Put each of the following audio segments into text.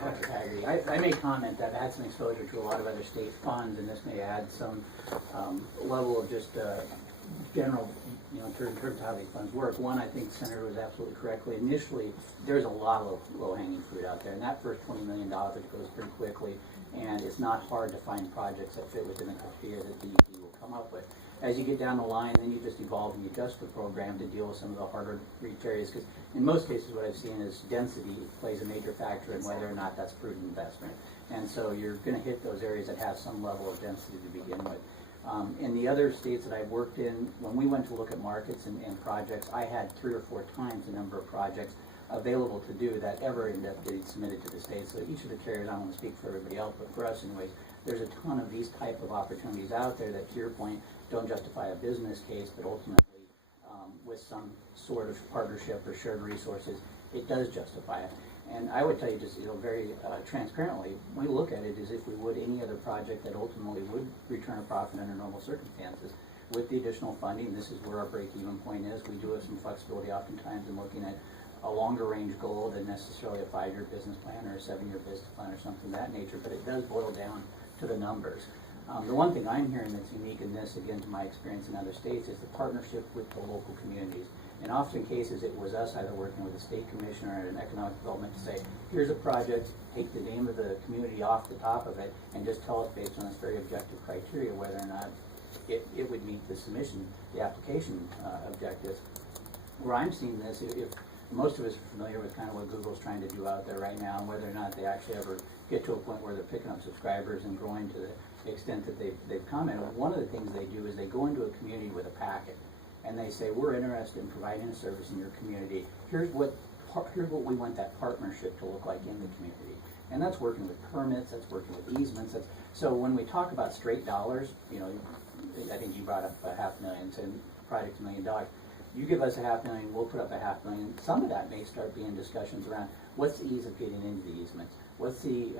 I agree. I may comment that I've had some exposure to a lot of other state funds, and this may add some level of just general, in terms of how these funds work. One, I think the Senator was absolutely correctly. Initially, there's a lot of low-hanging fruit out there, and that first $20 million goes pretty quickly, and it's not hard to find projects that fit within the criteria that DEP will come up with. As you get down the line, then you just evolve and you adjust the program to deal with some of the harder reach areas, because in most cases what I've seen is density plays a major factor in whether or not that's prudent investment. And so you're going to hit those areas that have some level of density to begin with. In the other states that I've worked in, when we went to look at markets and projects, I had 3 or 4 times the number of projects available to do that ever ended up getting submitted to the state. So each of the carriers, I don't want to speak for everybody else, but for us anyways, there's a ton of these type of opportunities out there that, to your point, don't justify a business case, but ultimately with some sort of partnership or shared resources, it does justify it. And I would tell you just very transparently, we look at it as if we would any other project that ultimately would return a profit under normal circumstances. With the additional funding, this is where our break-even point is. We do have some flexibility oftentimes in looking at a longer range goal than necessarily a 5-year business plan or a 7-year business plan or something of that nature, but it does boil down to the numbers. The one thing I'm hearing that's unique in this, again, to my experience in other states, is the partnership with the local communities. In often cases, it was us either working with a state commissioner or an economic development to say, here's a project, take the name of the community off the top of it, and just tell us based on this very objective criteria whether or not it would meet the submission, the application objectives. Where I'm seeing this, if most of us are familiar with kind of what Google's trying to do out there right now, and whether or not they actually ever get to a point where they're picking up subscribers and growing to the extent that they've commented, one of the things they do is they go into a community with a packet, and they say, we're interested in providing a service in your community. Here's what we want that partnership to look like in the community. And that's working with permits, that's working with easements. So when we talk about straight dollars, I think you brought up $500,000, so project's $1 million. You give us $500,000, we'll put up $500,000. Some of that may start being discussions around what's the ease of getting into the easements, what's the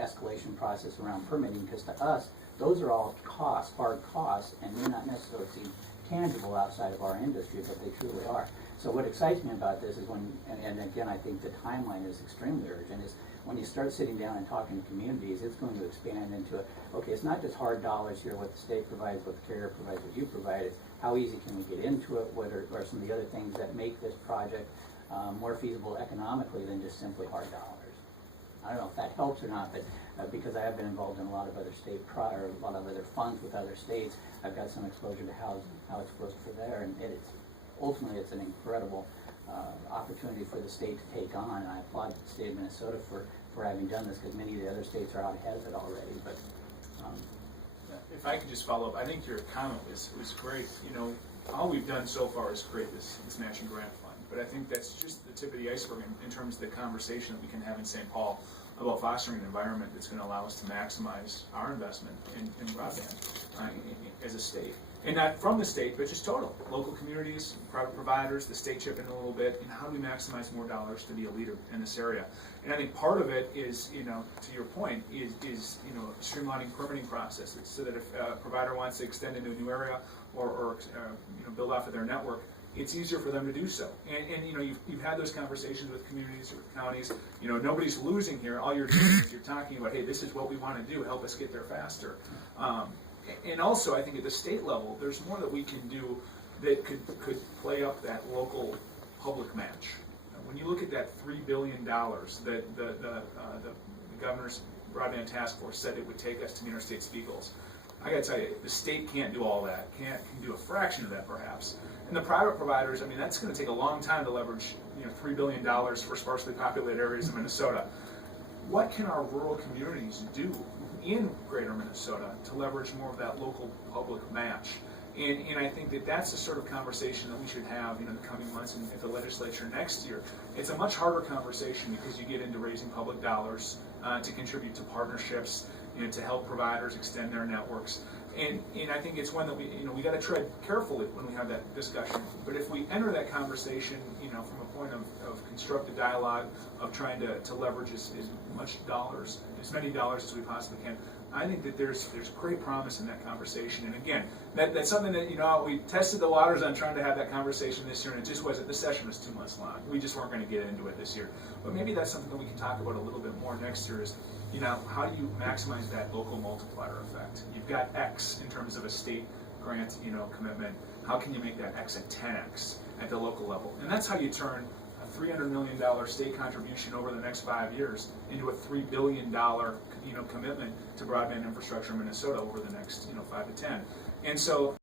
escalation process around permitting, because to us, those are all costs, hard costs, and may not necessarily seem tangible outside of our industry, but they truly are. So what excites me about this is when, and again, I think the timeline is extremely urgent, is when you start sitting down and talking to communities, it's going to expand into, okay, it's not just hard dollars here, what the state provides, what the carrier provides, what you provide, it's how easy can we get into it, what are some of the other things that make this project more feasible economically than just simply hard dollars. I don't know if that helps or not, but because I have been involved in a lot of other or a lot of other funds with other states, I've got some exposure to how it's worked for there, and ultimately it's an incredible opportunity for the state to take on, and I applaud the state of Minnesota for having done this, because many of the other states are out ahead of it already. But if I could just follow up, I think your comment was great. All we've done so far is create this matching grant fund, but I think that's just the tip of the iceberg in terms of the conversation that we can have in St. Paul about fostering an environment that's going to allow us to maximize our investment in broadband as a state. And not from the state, but just total. Local communities, private providers, the state chip in a little bit, and how do we maximize more dollars to be a leader in this area? And I think part of it is, to your point, is streamlining permitting processes so that if a provider wants to extend into a new area or build off of their network, it's easier for them to do so. And you've had those conversations with communities or with counties. Nobody's losing here. All you're doing is you're talking about, hey, this is what we want to do. Help us get there faster. And also, I think at the state level, there's more that we can do that could play up that local public match. When you look at that $3 billion that the governor's broadband task force said it would take us to meet our state speed goals, I got to tell you, the state can't do all that. Can do a fraction of that, perhaps. And the private providers, that's going to take a long time to leverage, $3 billion for sparsely populated areas of Minnesota. What can our rural communities do in greater Minnesota to leverage more of that local public match? And I think that's the sort of conversation that we should have in the coming months and at the legislature next year. It's a much harder conversation because you get into raising public dollars to contribute to partnerships, to help providers extend their networks. And I think it's one that we got to tread carefully when we have that discussion. But if we enter that conversation, from a point of constructive dialogue, of trying to leverage as many dollars as we possibly can. I think that there's great promise in that conversation. And again, that's something that, we tested the waters on trying to have that conversation this year, and it just wasn't, the session was 2 months long. We just weren't going to get into it this year. But maybe that's something that we can talk about a little bit more next year is, how do you maximize that local multiplier effect? You've got X in terms of a state grant, commitment. How can you make that X at 10X at the local level? And that's how you turn a $300 million state contribution over the next 5 years into a $3 billion, commitment to broadband infrastructure in Minnesota over the next, 5 to 10. And so